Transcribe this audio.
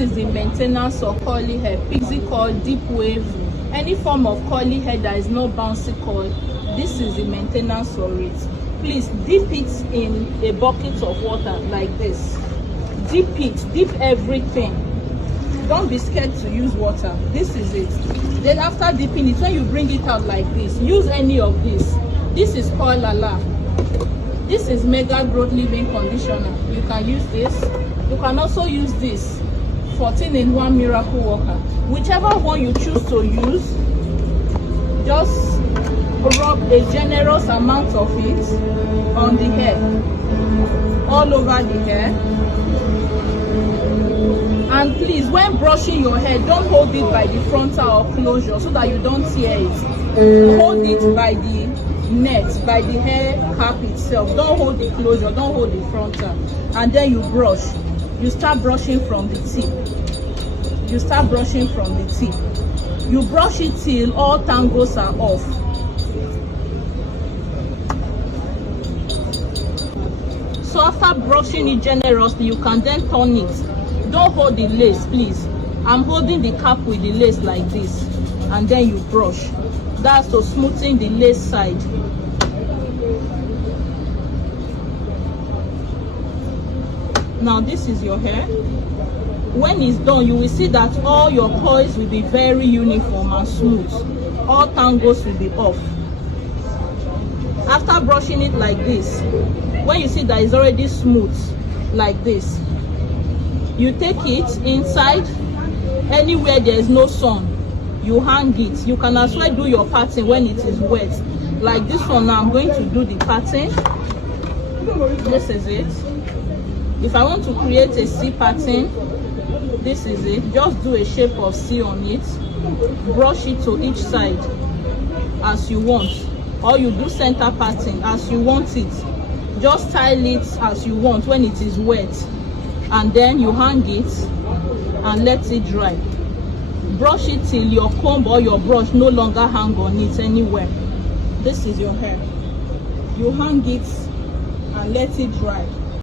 is the maintenance of curly hair. Pixie coil, deep wave, any form of curly hair that is not bouncy coil, this is the maintenance for it. Please dip it in a bucket of water like this. Dip it, dip everything. Don't be scared to use water. This is it. Then after dipping it, when you bring it out like this, use any of this. This is Coil Lala. This is Mega Growth Leave-In Conditioner. You can use this. You can also use this 14-in-1 Miracle Worker. Whichever one you choose to use, just rub a generous amount of it on the hair, all over the hair. And please, when brushing your hair, don't hold it by the frontal or closure so that you don't tear it. Hold it by the net, by the hair cap itself. Don't hold the closure, don't hold the frontal. And then you brush. You start brushing from the tip. You start brushing from the tip. You brush it till all tangles are off. So after brushing it generously, you can then turn it. Don't hold the lace, please. I'm holding the cap with the lace like this, and then you brush. That's to smoothing the lace side. Now this is your hair. When it's done, you will see that all your coils will be very uniform and smooth. All tangles will be off. After brushing it like this, when you see that it's already smooth like this, you take it inside, anywhere there is no sun, you hang it. You can as well do your pattern when it is wet. Like this one now, I'm going to do the pattern. This is it. If I want to create a C pattern, this is it. Just do a shape of C on it. Brush it to each side as you want. Or you do center pattern as you want it. Just style it as you want when it is wet. And then you hang it and let it dry. Brush it till your comb or your brush no longer hang on it anywhere. This is your hair. You hang it and let it dry.